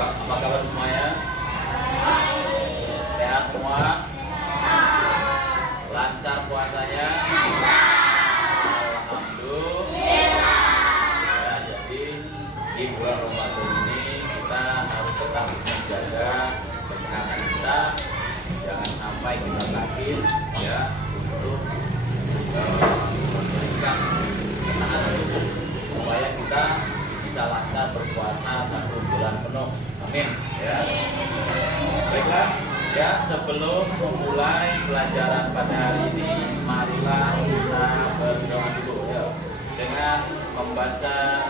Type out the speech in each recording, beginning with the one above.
Apa kabar semuanya? Sehat semua? Lancar puasanya? Alhamdulillah. Ya, jadi di bulan Ramadan ini kita harus tetap menjaga kesehatan kita, jangan sampai kita sakit, ya, untuk memberikan ketahanan tubuh supaya kita bisa lancar berpuasa 1 bulan penuh. Amin. Ya. Baiklah, ya, sebelum memulai pelajaran pada hari ini, marilah kita berdoa dulu, ya, dengan membaca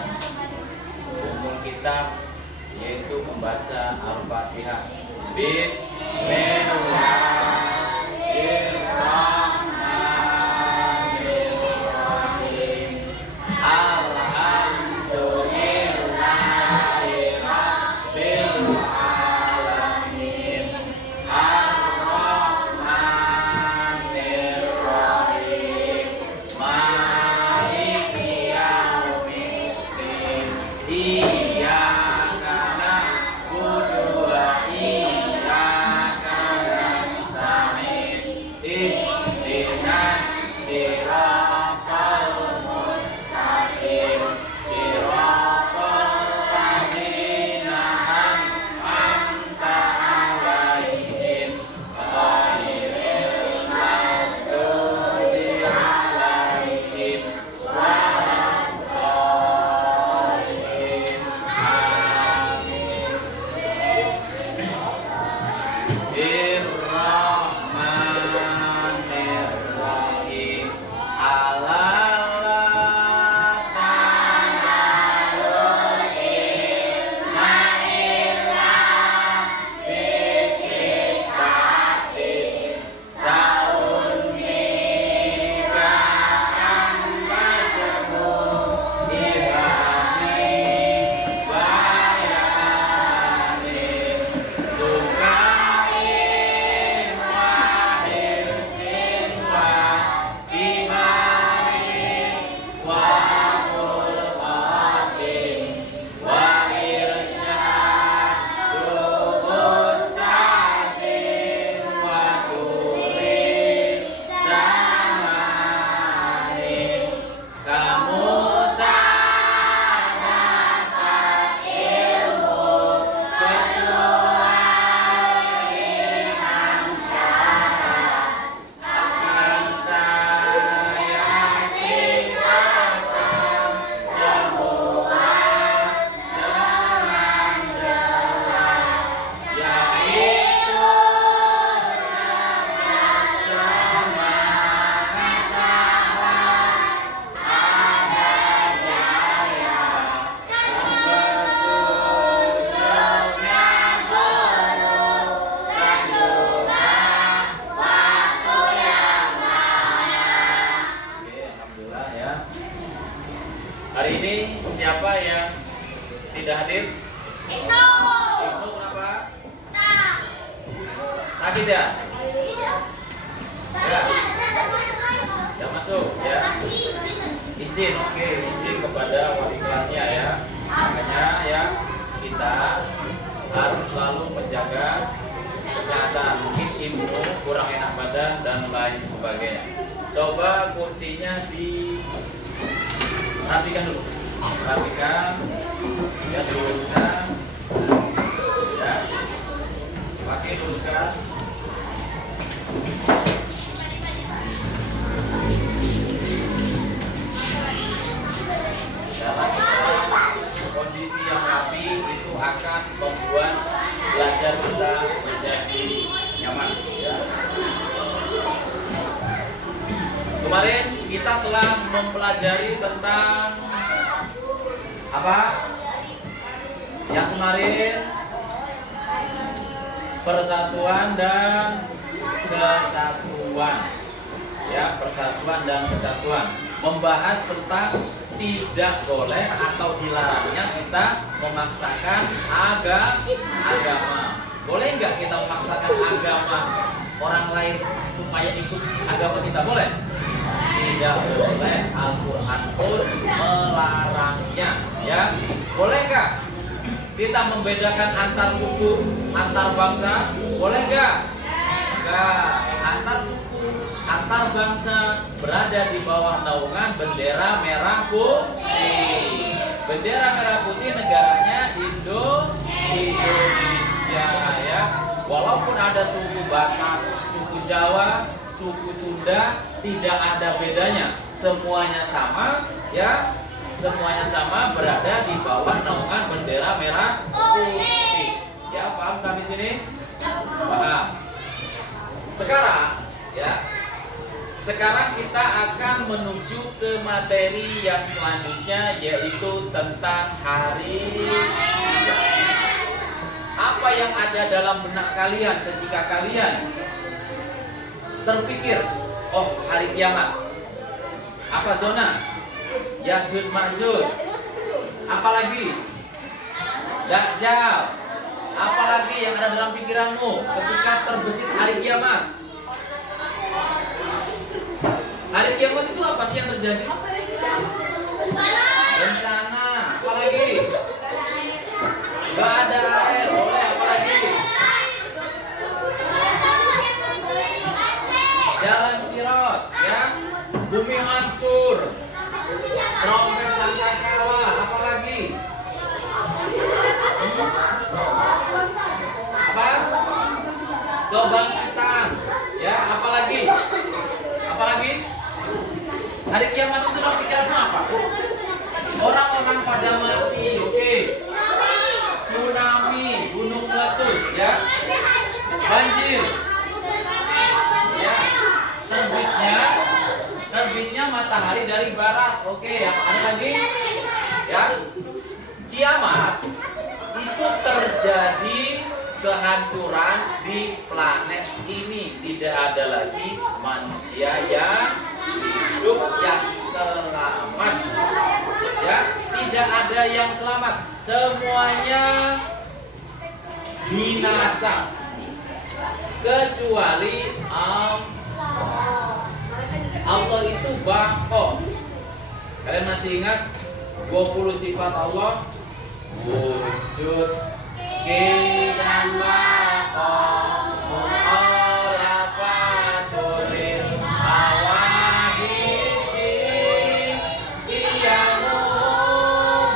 umum kitab, yaitu membaca Al-Fatihah. Bismillahirrahmanirrahim. Alhamdulillahirabbil alamin. Ar-Rahmanirrahim. Maliki yaumiddin. Iyyaka na'budu wa iyyaka nasta'in. Ihdinas siratal mustaqim. Siratal ladzina an'amta 'alaihim ghairil maghdubi 'alaihim waladdallin. Amin. Bismillahirrahmanirrahim. Alalatanalul ilma illa bisittatin. Saunika majmu ihami bayanin. Tukain wahir sinwas imani wa mulqatin wa irsyadu mustaqim wa turi zamanin. Kamu tak dapat ilmu kecuali Hamzah. Akan saya ceritakan semua dengan jelas, yaitu semangat sahabat ada jaya dan petunjuknya guru dan juga waktu yang lama. Oke, alhamdulillah, ya. Hari ini siapa yang tidak hadir? Ibnu kenapa? Sakit ya? Ya. Ya, masuk ya. Izin, oke, izin kepada wali kelasnya, ya. Makanya, ya, kita harus selalu menjaga kesehatan. Mungkin ibu kurang enak badan dan lain sebagainya. Coba kursinya rapikan dulu. Rapikan, ya, diluruskan, ya. Pakai luruskan. Dalam kondisi yang rapi itu akan membuat belajar kita menjadi nyaman, ya. Kemarin kita telah mempelajari tentang apa? Yang kemarin persatuan dan kesatuan, ya, persatuan dan kesatuan, membahas tentang tidak boleh atau dilarangnya kita memaksakan agama. Boleh nggak kita memaksakan agama orang lain supaya ikut agama kita? Boleh? Tidak boleh. Al-Quran pun melarangnya, ya. Boleh nggak Kita membedakan antar suku, antar bangsa, boleh nggak? Nggak. Antar suku, antar bangsa berada di bawah naungan bendera merah putih. Bendera merah putih negaranya Indonesia ya. Walaupun ada suku Batak, suku Jawa, suku Sunda, tidak ada bedanya. Semuanya sama ya. Semuanya sama berada di bawah naungan bendera merah putih. Ya, paham sampai sini? Paham. Sekarang ya. Sekarang kita akan menuju ke materi yang selanjutnya, yaitu tentang hari kiamat. Apa yang ada dalam benak kalian ketika kalian terpikir, oh hari kiamat? Apa zona? Ya'juj Ma'juj. Apalagi? Dajjal. Apalagi yang ada dalam pikiranmu ketika terbesit hari kiamat? Hari kiamat itu apa sih yang terjadi? Bencana. Apalagi? Gak ada air. Boleh. Apalagi? Jalan sirat, ya. Bumi hancur. Trompet sangkakala. Apalagi? Apa? Kebangkitan. Ya. Apalagi? Apalagi? Hari kiamat itu dalam pikiranmu apa? Orang-orang pada mati, oke. Tsunami, gunung meletus, ya. Banjir. Ya. Terbitnya matahari dari barat, oke. Ada lagi? Ya. Kiamat itu terjadi kehancuran di planet ini. Tidak ada lagi manusia yang hidup yang selamat. Ya, tidak ada yang selamat. Semuanya binasa. Kecuali Allah itu baqo. Kalian masih ingat 20 sifat Allah? Wujud, dan baqo, mu'alafatul awahisi, qiyamu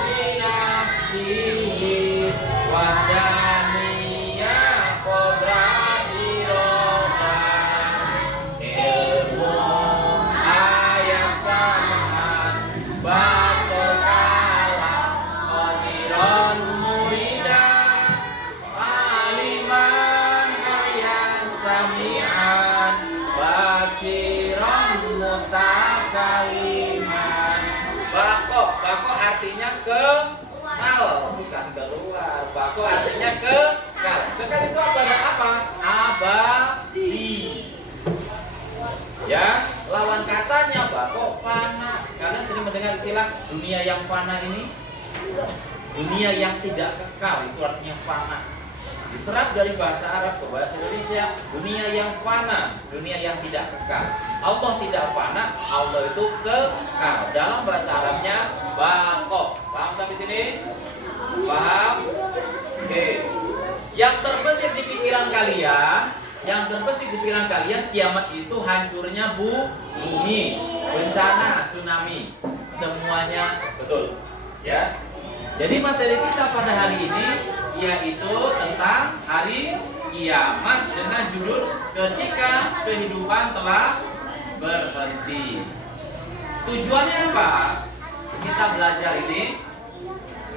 binafsihi, wahdaniya qodrati rotan, ilmu ayat samaan, basor alam, qadiron muridan, aliman ayat sami'an, basiron mutakaliman. Bako artinya kekal, bukan keluar. Bako artinya kekal. Kekal itu apa? Abadi. Ya, lawan katanya bako fana. Kalian sering mendengar istilah dunia yang fana ini? Dunia yang tidak kekal itu artinya fana. Diserap dari bahasa Arab ke bahasa Indonesia, dunia yang fana, dunia yang tidak kekal. Allah tidak fana, Allah itu kekal. Dalam bahasa Arabnya baqo. Paham sampai sini? Paham? Oke. Yang terbesit di pikiran kalian, kiamat itu hancurnya bumi, bencana, tsunami, semuanya betul. Ya. Jadi materi kita pada hari ini yaitu tentang hari kiamat dengan judul ketika kehidupan telah berhenti. Tujuannya apa? Kita belajar ini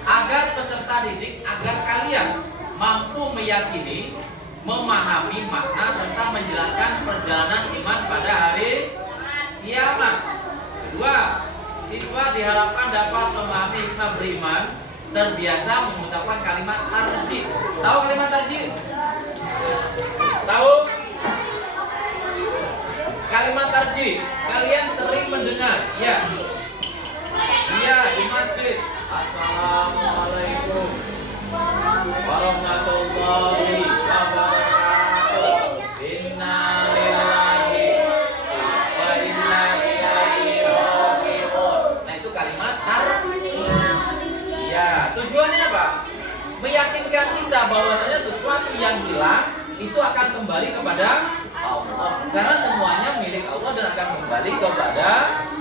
agar peserta didik, agar kalian mampu meyakini, memahami makna serta menjelaskan perjalanan iman pada hari kiamat. Kedua, siswa diharapkan dapat memahami hikmah beriman, terbiasa mengucapkan kalimat tarjih. Tahu kalimat tarjih? Tahu? Kalimat tarjih kalian sering mendengar, ya? Iya, di masjid. Assalamualaikum warahmatullahi wabarakatuh. Inna lillahi wa inna ilaihi raji'un. Nah, itu kalimat tarjih. Ya, tujuannya apa? itu akan kembali kepada Allah. Karena semuanya milik Allah dan akan kembali kepada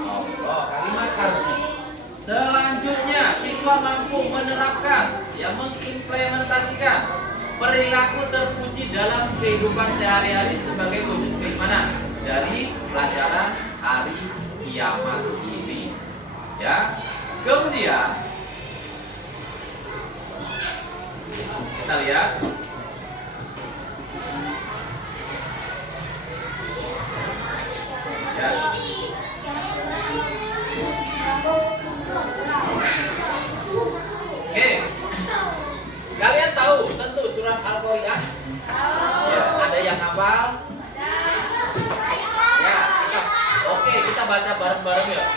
Allah. Kalimat tarjih. Selanjutnya, siswa mampu menerapkan, mengimplementasikan perilaku terpuji dalam kehidupan sehari-hari sebagai wujud keimanan dari pelajaran hari kiamat ini. Ya. Kemudian kita lihat ya. Oke. Kalian tahu tentu surat Al-Qari'ah? Ya, ada yang hafal? Ya, kita. Oke, kita baca bareng-bareng ya.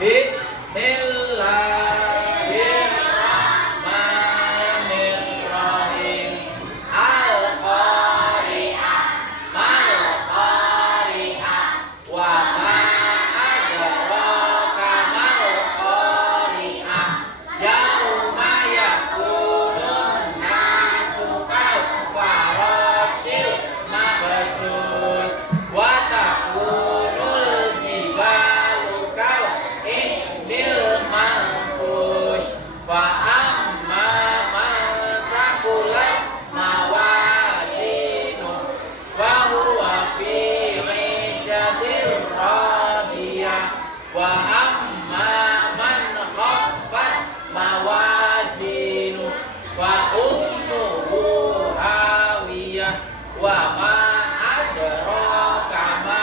Bismillahirrahmanirrahim. Al-Qari'ah, mal-Qari'ah, wa ma adraka mal-Qari'ah. Yauma yakunun nasu kalfarashil mabthus wa takunul jibalu kal ihnil manfush fa amma man thaqulat mawazinu fa huwa fi 'ishatin radiyah wa amma man khaffat mawazinu fa ummuhu hawiyah wa ma adraka ma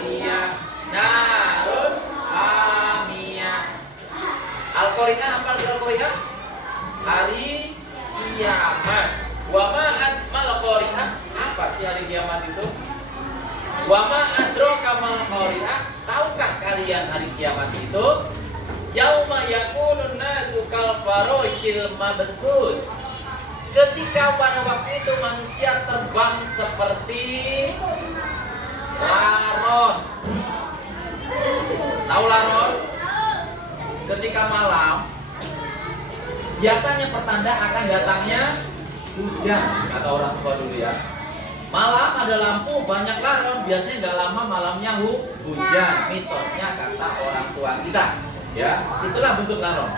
hiya narun hamiyah. Al-Qari'ah, apa Al-Qari'ah? Hari kiamat. Wa ma mal-Qari'ah, apa sih hari kiamat itu? Wa ma adraka mal-Qari'ah, tahukah kalian hari kiamat itu? Yauma yakunun nasu kalfarashil mabthus, ketika pada waktu itu manusia terbang seperti laron. Tahu laron? Ketika malam biasanya pertanda akan datangnya hujan, kata orang tua dulu ya. Malam ada lampu, banyak laron, biasanya nggak lama malamnya hujan. Mitosnya kata orang tua kita. Ya, itulah bentuk laron.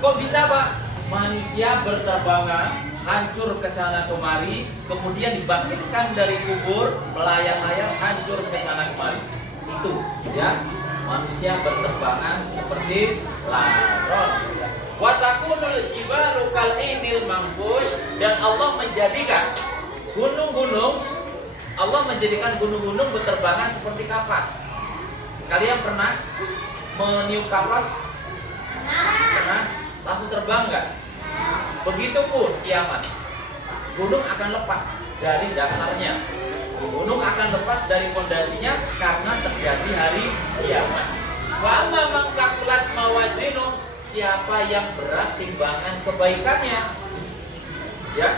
Kok bisa, Pak? Manusia berterbangan, hancur ke sana kemari, kemudian dibangkitkan dari kubur, melayang-layang, hancur ke sana kemari. Itu, ya. Manusia berterbangan seperti laron. Wa takunul jibalu kal ihnil manfush, dan Allah menjadikan gunung-gunung, Allah menjadikan gunung-gunung berterbangan seperti kapas. Kalian pernah meniup kapas? Pernah? Langsung terbang nggak? Begitupun kiamat. Gunung akan lepas dari dasarnya. Gunung akan lepas dari fondasinya karena terjadi hari kiamat. Wa amma man thaqulat mawazinu, siapa yang berat timbangan kebaikannya? Ya.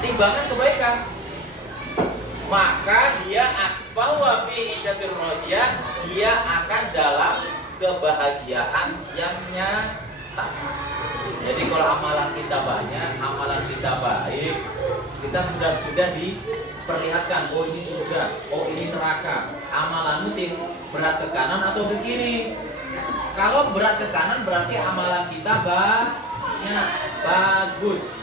Timbangan kebaikan, maka dia bahwa fi isyatir radiyah, dia akan dalam kebahagiaan yang nyata. Jadi kalau amalan kita banyak, amalan kita baik, kita sudah diperlihatkan, oh ini surga, oh ini neraka. Amalanmu berat ke kanan atau ke kiri. Kalau berat ke kanan berarti amalan kita banyak, bagus.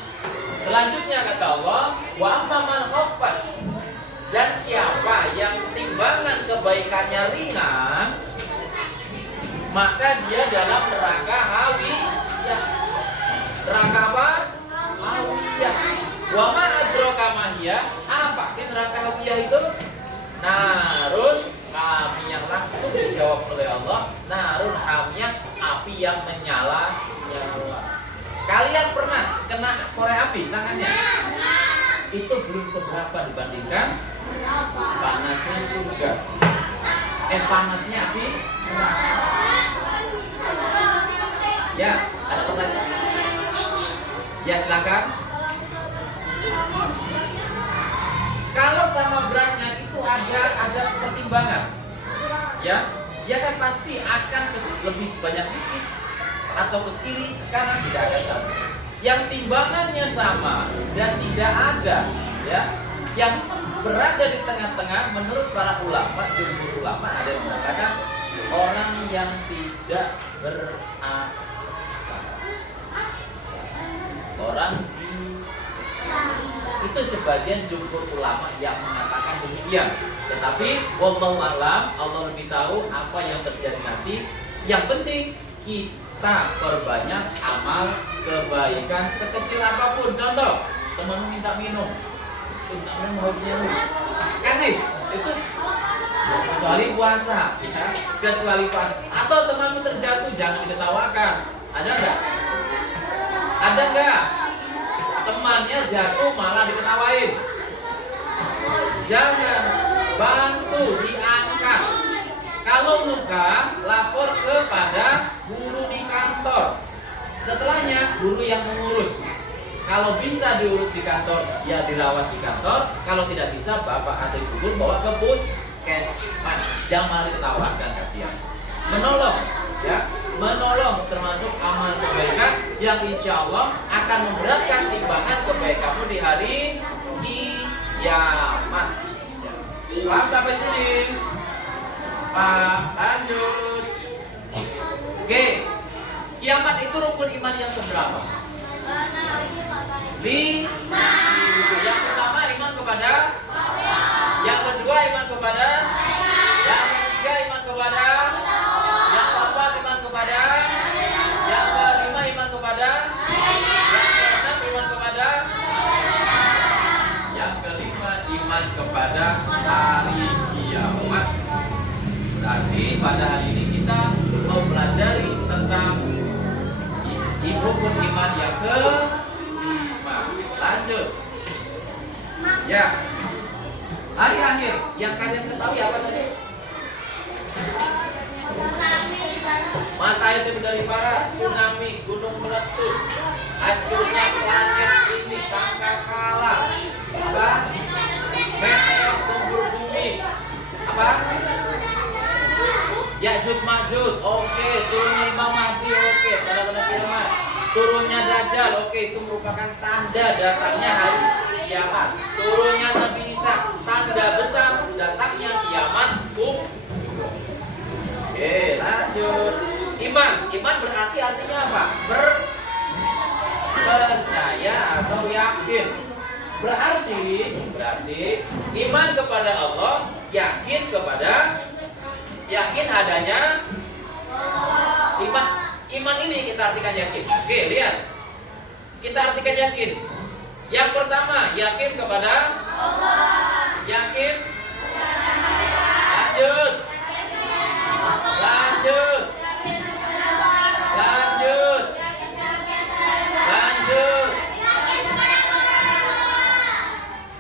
Selanjutnya kata Allah, wa amma man khaffat, dan siapa yang timbangan kebaikannya ringan, maka dia dalam neraka hawiyah. Neraka apa? Hawiyah. Wa ma adraka ma hiya, apa sih neraka hawiyah itu? Narun hamiyah, langsung dijawab oleh Allah. Narun hamiyah, api yang menyala-nyala. Kalian pernah kena korek api tangannya? Itu belum seberapa dibandingkan panasnya surga. Panasnya api. Ya, ada pertanyaan? Ya, silakan. Kalau sama beratnya itu ada pertimbangan. Ya, dia kan pasti akan lebih banyak dikit atau ke kiri, kanan, tidak ada satu. yang timbangannya sama dan tidak ada, ya, yang berada di tengah-tengah. Menurut para ulama, jumhur ulama ada yang mengatakan orang yang tidak berakal, orang itu sebagian jumhur ulama yang mengatakan demikian. Tetapi wallahu alam, Allah lebih tahu apa yang terjadi nanti. Yang penting kita perbanyak amal kebaikan sekecil apapun. Contoh, temanmu minta minum, hausnya lu kasih, itu kecuali puasa, ya. Kecuali puasa. Atau temanmu terjatuh, jangan ditertawakan. Ada nggak? Ada nggak? Temannya jatuh malah diketawain. Jangan, bantu diangkat. Kalau luka, lapor kepada guru di kantor. Setelahnya guru yang mengurus. Kalau bisa diurus di kantor, ya dirawat di kantor. Kalau tidak bisa, bapak atau ibu guru bawa ke puskesmas. Jangan diketawakan, kasihan. Menolong, ya, menolong termasuk amal kebaikan yang insya Allah akan memberatkan timbangan kebaikanmu di hari kiamat. Paham sampai sini? Pak, lanjut. Oke, kiamat itu rukun iman yang keberapa? 5. Yang pertama iman kepada, yang kedua iman kepada, yang ketiga iman kepada, yang keempat iman kepada, yang kelima iman kepada, yang keenam iman kepada, yang kelima iman kepada hari kiamat. Berarti pada hari ini kita mau pelajari tentang rukun iman yang ke-5. Lanjut. Ya. Hari akhir yang kalian ketahui apa tadi? Matahari itu dari barat, tsunami, gunung meletus, hancurnya planet ini sangkakala, apa? Meteor gempur bumi, apa? Ya'juj Ma'juj, oke. Turunnya Imam Mahdi, oke. Tanda-tanda kiamat. Turunnya Dajjal, oke. Itu merupakan tanda datangnya hari kiamat. Turunnya Nabi Isa, tanda besar datangnya kiamat. Oke, lanjut. Iman berarti artinya apa? Percaya atau yakin. Berarti iman kepada Allah, yakin adanya iman ini kita artikan yakin. Oke, lihat. Kita artikan yakin. Yang pertama, yakin kepada Allah. Yakin. Lanjut. Lanjut. Lanjut. Lanjut.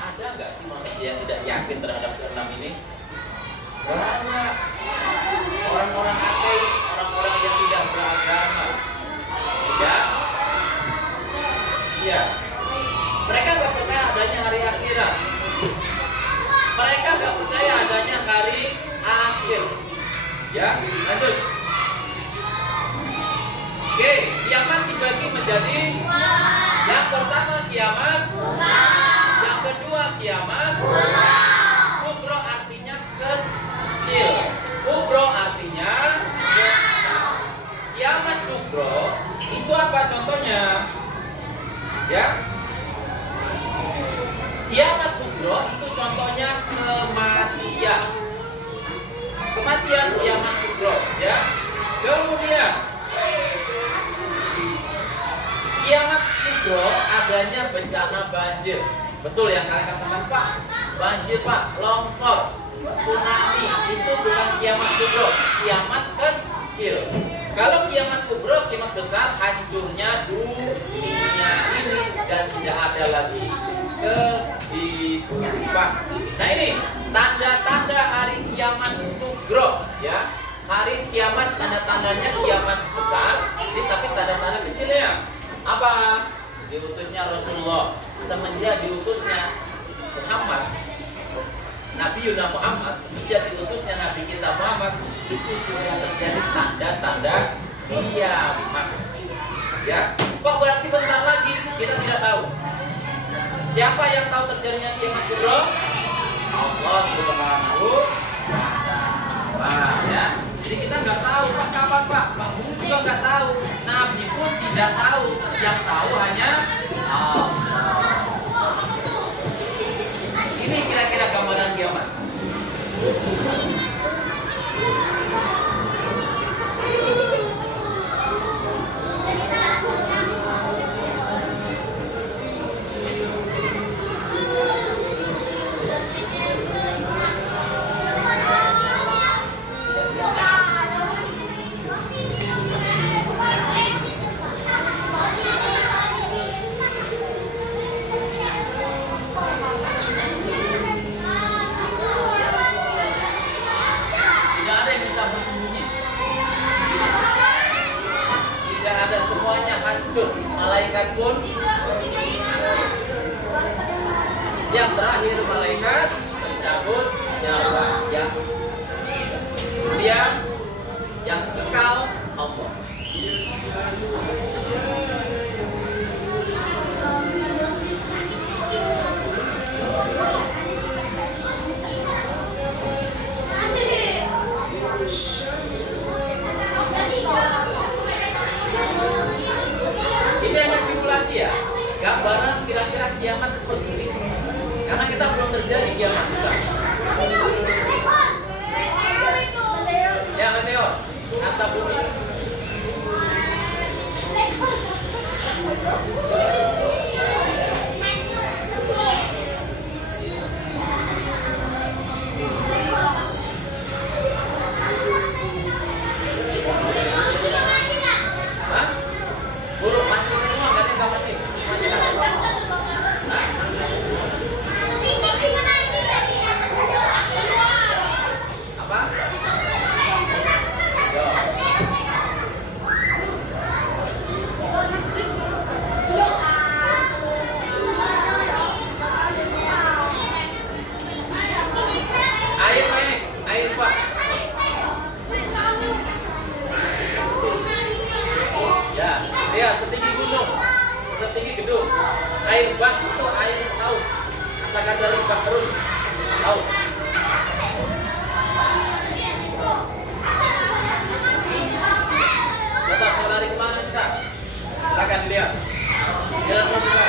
Ada nggak sih manusia yang tidak yakin terhadap keenam ini? Banyak. Orang-orang ateis, orang-orang yang tidak beragama, ya, iya, mereka nggak percaya adanya hari akhirat, mereka nggak percaya adanya hari akhir, ya. Lanjut. Oke, kiamat dibagi menjadi yang pertama kiamat, yang kedua kiamat, sugro artinya kecil. Kubro artinya besar. Kiamat sugro itu apa contohnya? Ya. Kiamat sugro itu contohnya kematian. Kematian kiamat sugro, ya. Kemudian kiamat sugro adanya bencana banjir. Betul yang kalian katakan, Pak. Banjir, Pak, longsor, tsunami, itu bukan kiamat kubro, kiamat kecil. Kalau kiamat kubro, kiamat besar, hancurnya dunia ini dan tidak ada lagi kehidupan. Nah ini tanda-tanda hari kiamat sugro, ya. Hari kiamat tanda-tandanya kiamat besar, ini tapi tanda-tanda kecilnya apa? Diutusnya Rasulullah. Semenjak diutusnya Muhammad, Nabi Yuna Muhammad, semenjak diutusnya Nabi kita Muhammad, itu sudah terjadi tanda-tanda kiamat. Ya, kok berarti bentar lagi kita tidak tahu. Siapa yang tahu terjadinya kiamat kubra? Allah Subhanahu wa Ta'ala, ya. Jadi kita nggak tahu Pak kapan Pak. Pak Guru juga nggak tahu. Nabi pun tidak tahu. Yang tahu hanya Allah. Ini kira-kira gambaran kiamat. Malaikat pun yang terakhir malaikat mencabut nyawa dia yang kekal Allah. Ini hanya simulasi ya, gambaran kira-kira kiamat seperti ini. Karena kita belum terjadi kiamat besar. Ya meteor, atap bumi. Ya, setinggi gunung, setinggi gedung. Air bah itu air laut. Asalkan dari bahrul laut. Coba mau lari kemana kita? Silakan dilihat. Jalan terbuka.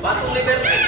Batu Liberty.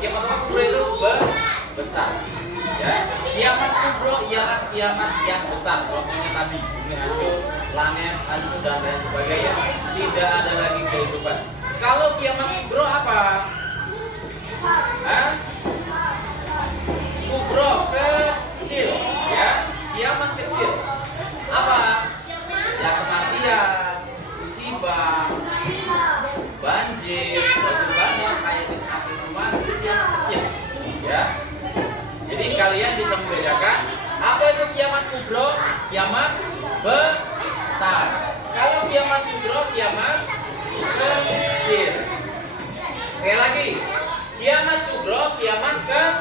kiamat kubro itu besar. Ya, kiamat kubro ialah kiamat yang besar. Contohnya tadi bumi hancur, langit hancur dan lain sebagainya. Tidak ada lagi kehidupan. Kalau kiamat kubro apa? Kubro kecil, ya. Kiamat kecil. Apa? Ya kematian, musibah, banjir, banyak kayak di semua itu kiamat kecil, ya. Jadi kalian bisa membedakan apa itu kiamat kubro, kiamat besar. Kalau kiamat kubro, kiamat kecil. Sekali lagi, kiamat kubro, kiamat kecil.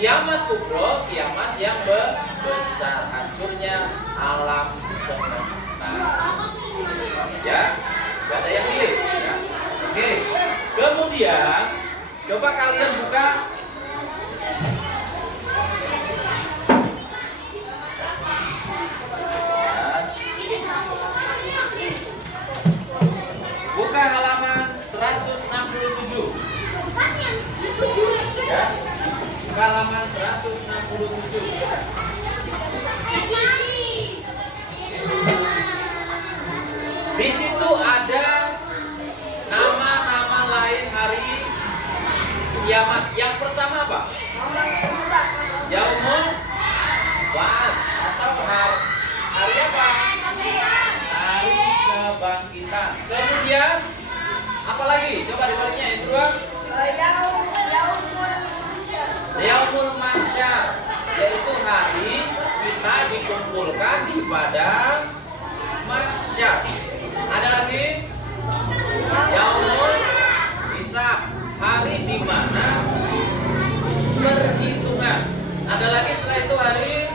Kiamat kubro, kiamat yang besar, hancurnya alam semesta. Ya, gak ada yang milih. Ya. Oke. Kemudian coba kalian buka halaman 167. Ya. Halaman 167. Di situ ada nama-nama lain hari kiamat. Yang pertama apa? Yaumul Ba'ats atau hari apa? Hari kebangkitan. Kemudian apa lagi? Coba dibaliknya yang kedua. Yaumul Mahsyar, yaitu hari kita dikumpulkan di padang mahsyar. Ada lagi Yaumul Hisab, hari di mana perhitungan. Ada lagi setelah itu hari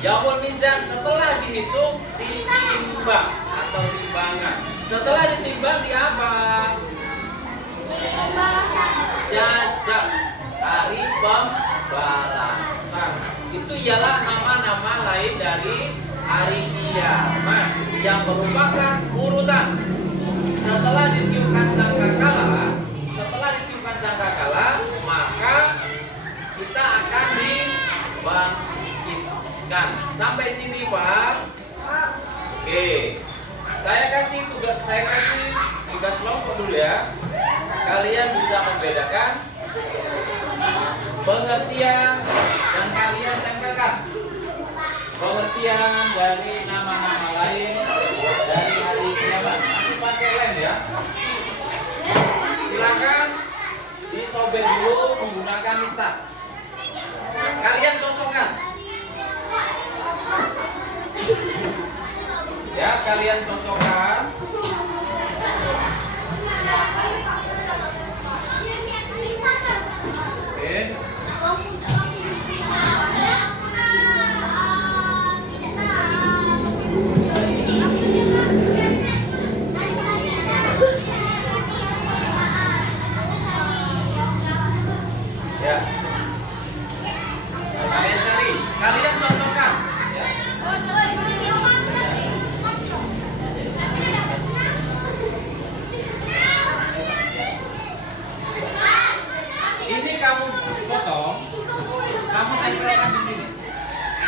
Yaumul Mizan, setelah dihitung ditimbang atau timbangan. Setelah ditimbang di apa? Jazab, hari pembalasan. Itu ialah nama-nama lain dari hari kiamat yang merupakan urutan. Setelah ditiupkan sangkakala, maka kita akan dibangkitkan. Sampai sini paham? Oke. Saya kasih tugas kelompok dulu ya. Kalian bisa membedakan pengertian dan kalian tempelkan pengertian dari nama-nama lain dari hari kiamat. Nanti pakai lem ya. Silakan disobek dulu menggunakan mistar. Kalian cocokkan. Ya, kalian cocokkan. Oke. Ya. Kalian cari, kalian cocokkan. Ya. Ini kamu potong, kamu tempelkan di sini.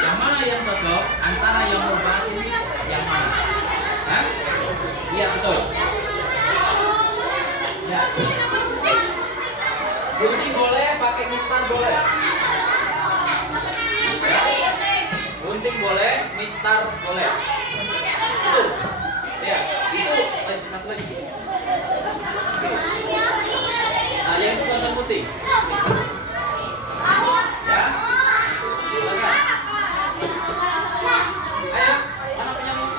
Yang mana yang cocok antara yang berbahas ini yang mana? Hah? Iya betul. Ya. Gunting boleh, pakai mistar boleh. Ya. Gunting boleh, mistar boleh. Itu. Ya, itu masih satu lagi. Oke. Nah, yang itu pasang putih. Ya. Silakan. Ayo, mana penyamu? Ini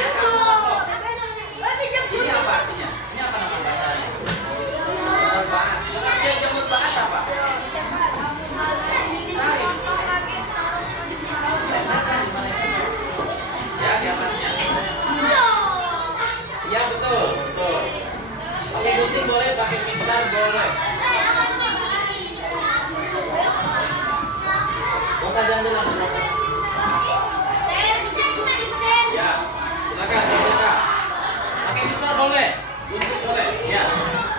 ya, kamu potong. Ini apa artinya? Ini apa nama bacanya? Bahas. Dia jemput bahas apa? Cari. Ya, di atasnya. Ya, betul, betul. Pakai gunting boleh, pakai mistar boleh. Usah jalan-jalan. Ya, silakan, silakan. boleh. Lutut boleh. Ya.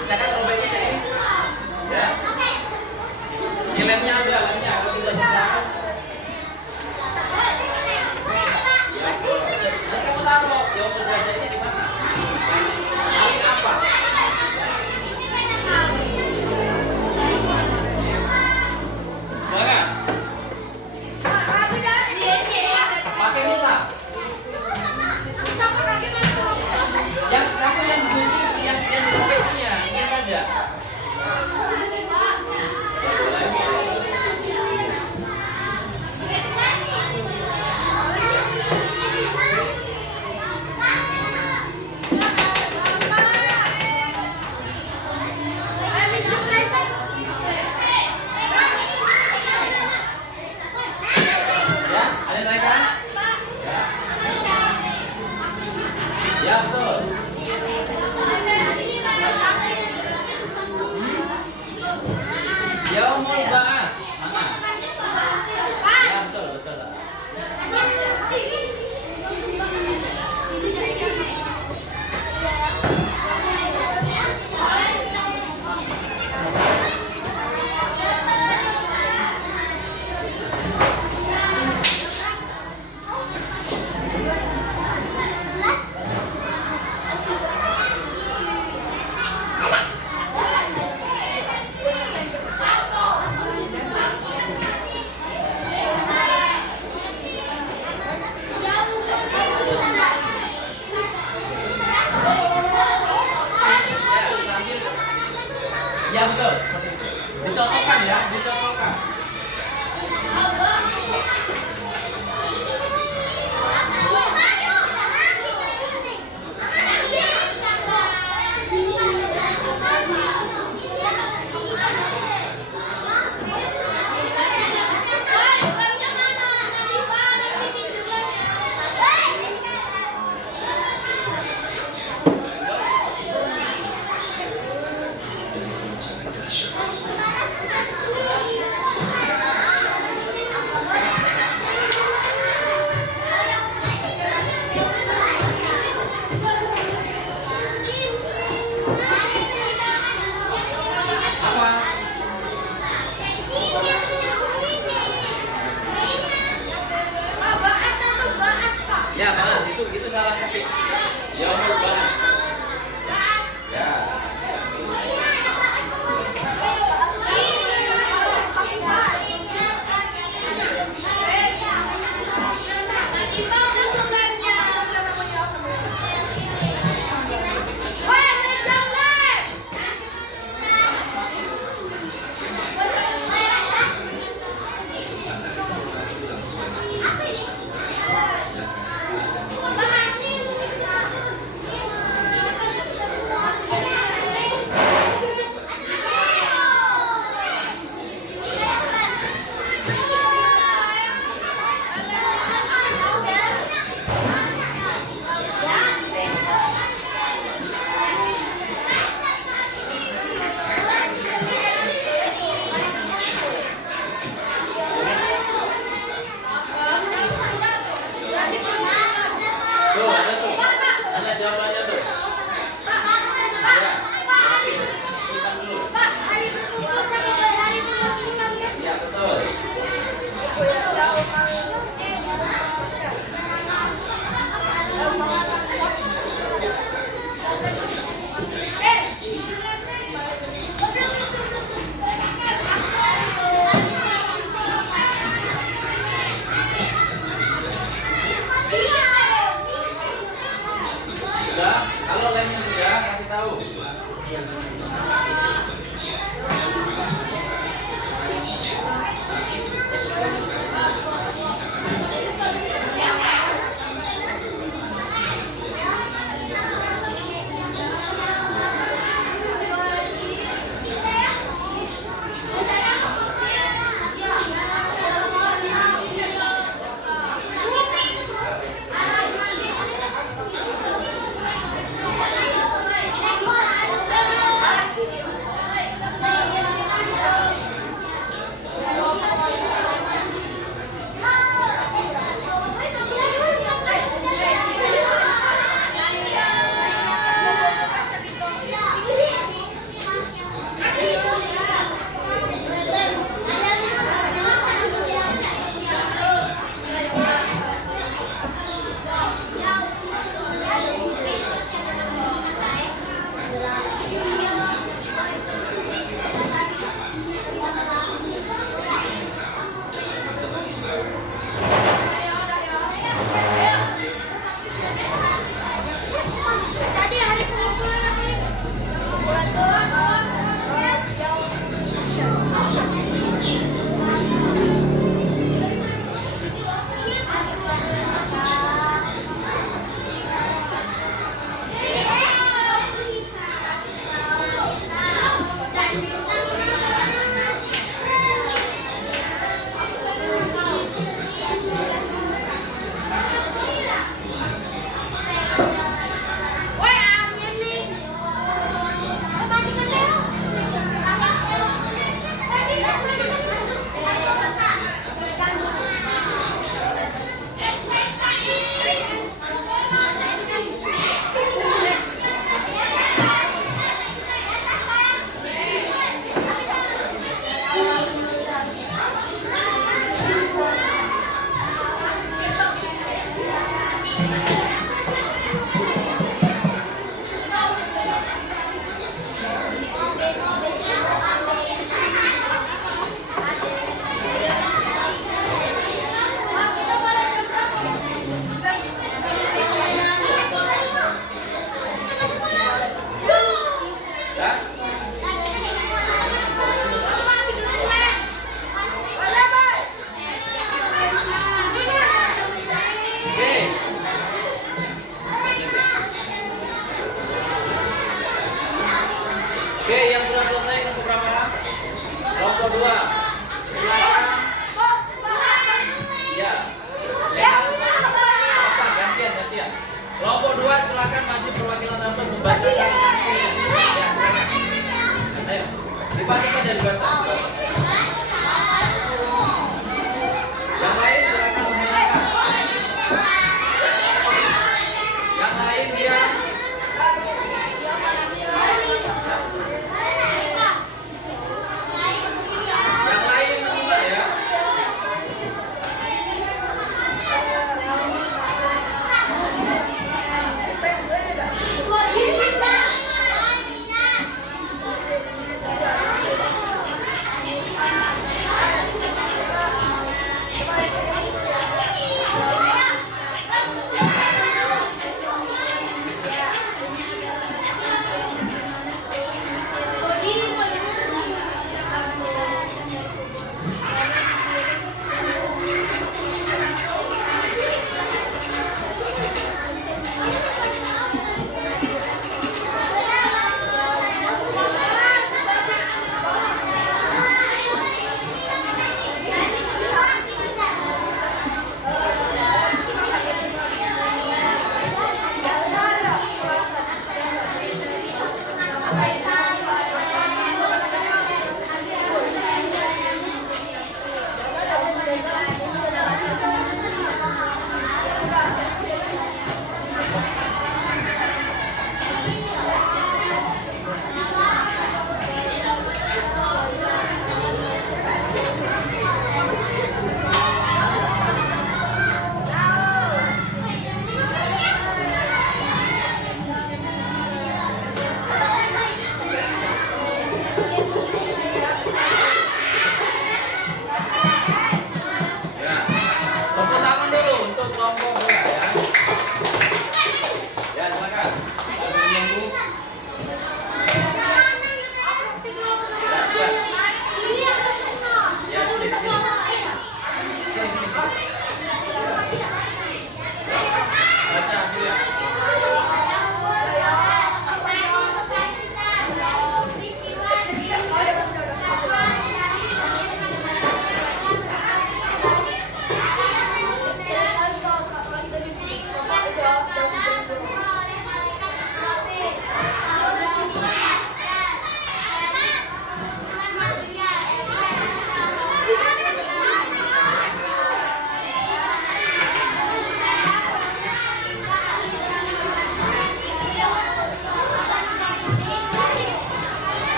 Misalkan robeknya ini. Ya. Ini lemnya ada, lemnya harus sudah bisa. Kamu taruh yang penjajahnya di mana? Hari apa? Boleh? Pakai bisa. Yang kamu yang bunyi yang robeknya, ini saja. Ya, betul. Ya, mau bahas. Mana? Ya, betul, betul. Ya, betul. Dicocokkan ya, dicocokkan. Ya, bahas itu salah ketik. Ya, mau bahas. Ya. Tuh, ada tuh. Ada jawabannya tuh. Ya, betul. Sudah, kalau lainnya sudah kasih tahu. Kelompok 2. Silakan. Ya. Apa gantian. Kelompok 2 silakan maju perwakilan langsung membacakan sanksinya. Ya, silakan. Ayo. Dibantu saja dibaca. Yang lain silakan mendengarkan. Yang lain dia. Yang lain menyimak ya.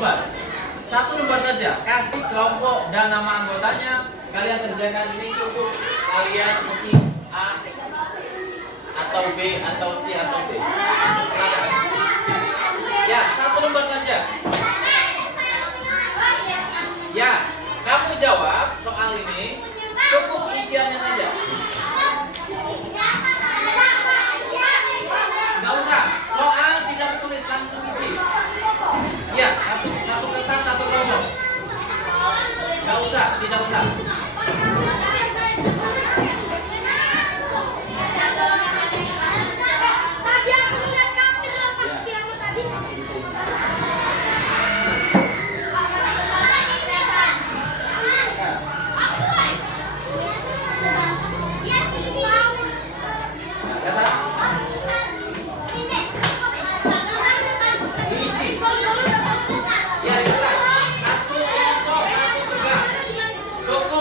lembar. Satu lembar saja. Kasih kelompok dan nama anggotanya. Kalian kerjakan ini cukup. Kalian isi A atau B atau C atau D. Ya, satu lembar saja. Ya, kamu jawab soal ini cukup isiannya saja. Nggak usah, soal tidak tulis langsung isi. Ya, satu kertas satu kelompok. Nggak usah, tidak usah. Cukup.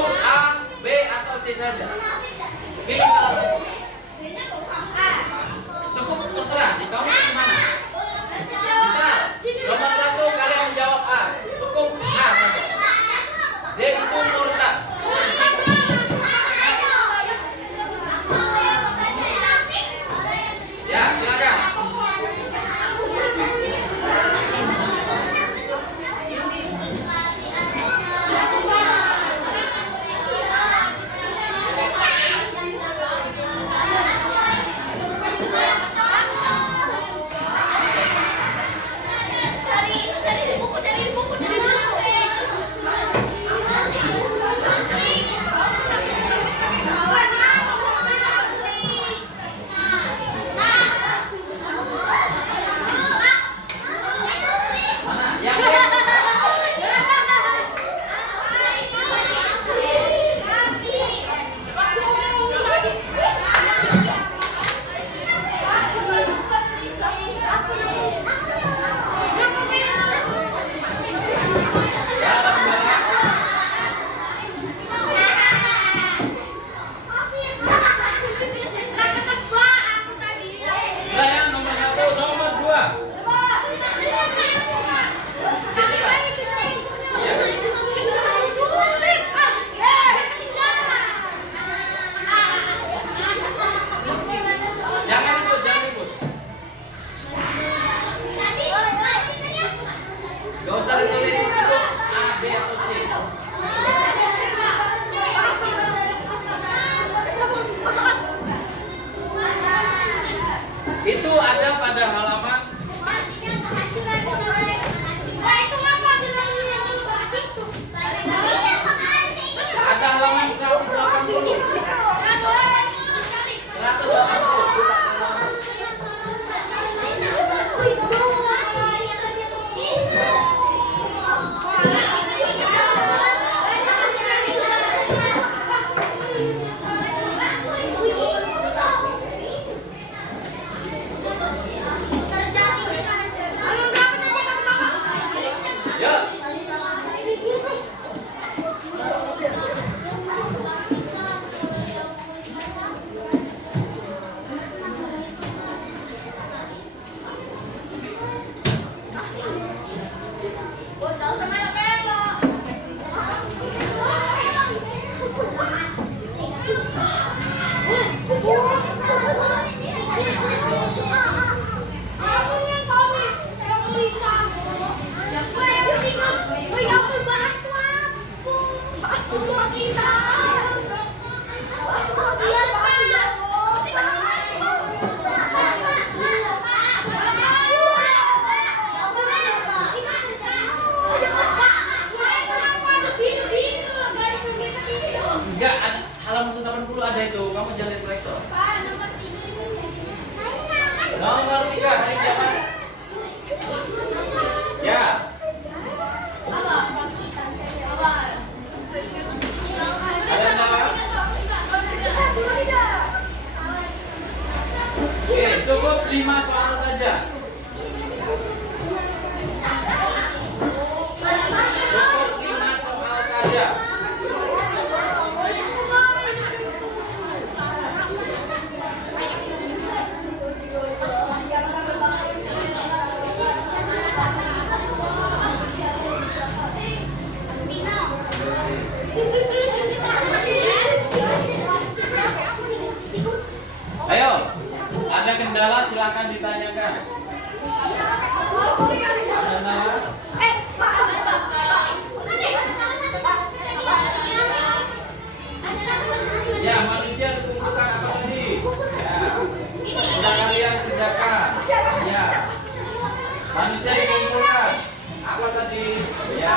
Apa tadi? Ya.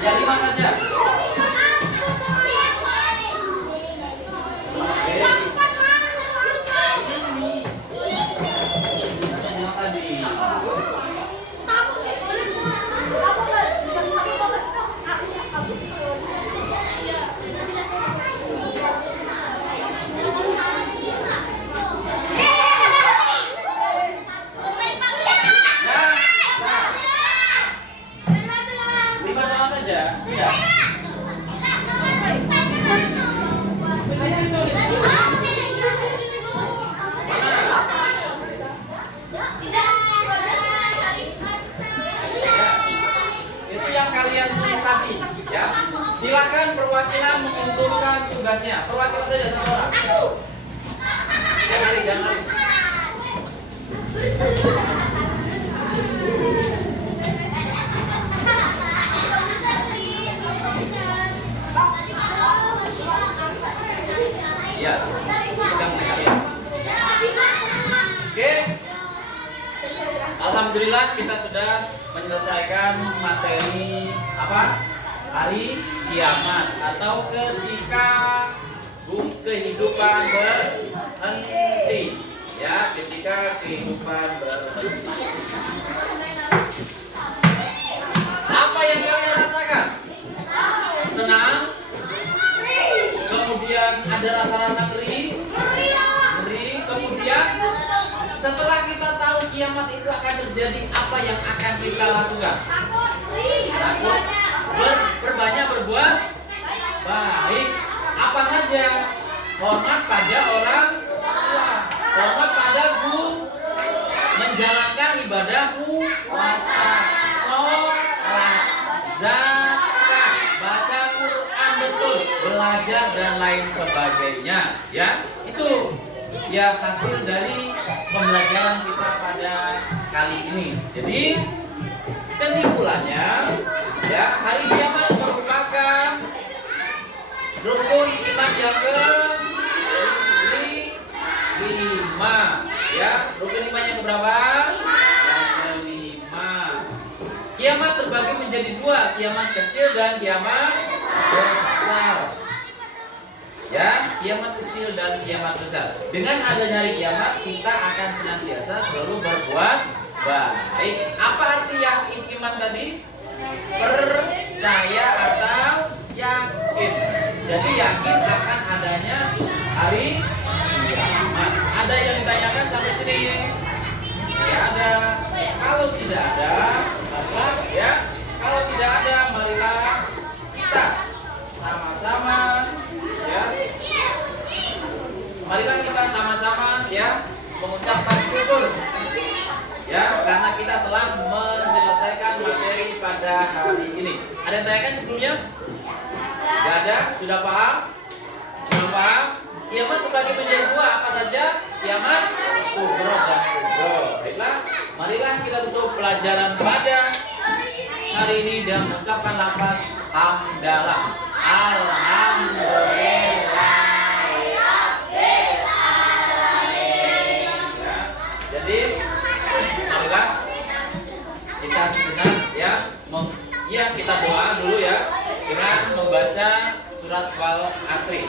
Ya 5 saja. Ya, silakan perwakilan mengumpulkan tugasnya. Perwakilan saja sama orang. Jangan. Ya, oke. Alhamdulillah kita sudah menyelesaikan materi apa? Hari kiamat atau ketika kehidupan berhenti. Ya, ketika kehidupan berhenti. Apa yang kalian rasakan? Senang? Kemudian ada rasa-rasa ngeri? Kemudian setelah kita tahu kiamat itu akan terjadi, apa yang akan kita lakukan? Takut. Berbanyak berbuat baik. Apa saja? Hormat pada orang tua, hormat pada guru, menjalankan ibadah puasa, sholat, zakat, baca Quran betul, belajar dan lain sebagainya. Ya, itu ya hasil dari pembelajaran kita pada kali ini. Jadi kesimpulannya, ya, hari kiamat merupakan rukun iman yang kelima. Ya, rukun iman yang keberapa? Yang kelima. Kiamat terbagi menjadi dua, kiamat kecil dan kiamat besar. Ya, kiamat kecil dan kiamat besar. Dengan adanya hari kiamat, kita akan senantiasa selalu berbuat baik. Apa arti yang iman tadi? Percaya atau yakin. Jadi yakin akan adanya hari kiamat. Ada yang ditanyakan sampai sini? Tidak ada. Kalau tidak ada, maka ya. Kalau tidak ada, marilah kita sama-sama ya. Marilah kita sama-sama ya mengucapkan syukur ya karena kita telah menyelesaikan materi pada hari ini. Ada yang tanyakan sebelumnya? Tidak ada? Sudah paham? Sudah paham? Kiamat terbagi menjadi dua, apa saja? Kiamat sughra dan kubra. Baiklah, marilah kita tutup pelajaran pada hari ini dan mengucapkan lafaz hamdalah. Alhamdulillah. Ya, jadi marilah kita sejenak ya kita doa dulu ya dengan membaca surat wal asri.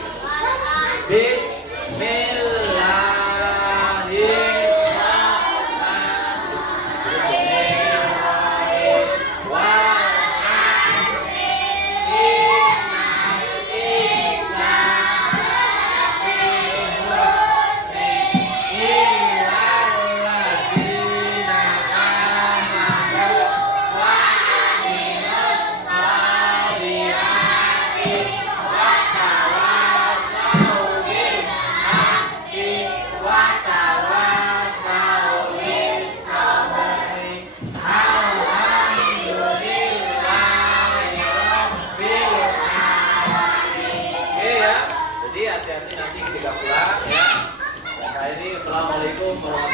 Hati-hati nanti ketika pulang ya. Assalamualaikum warahmatullahi wabarakatuh.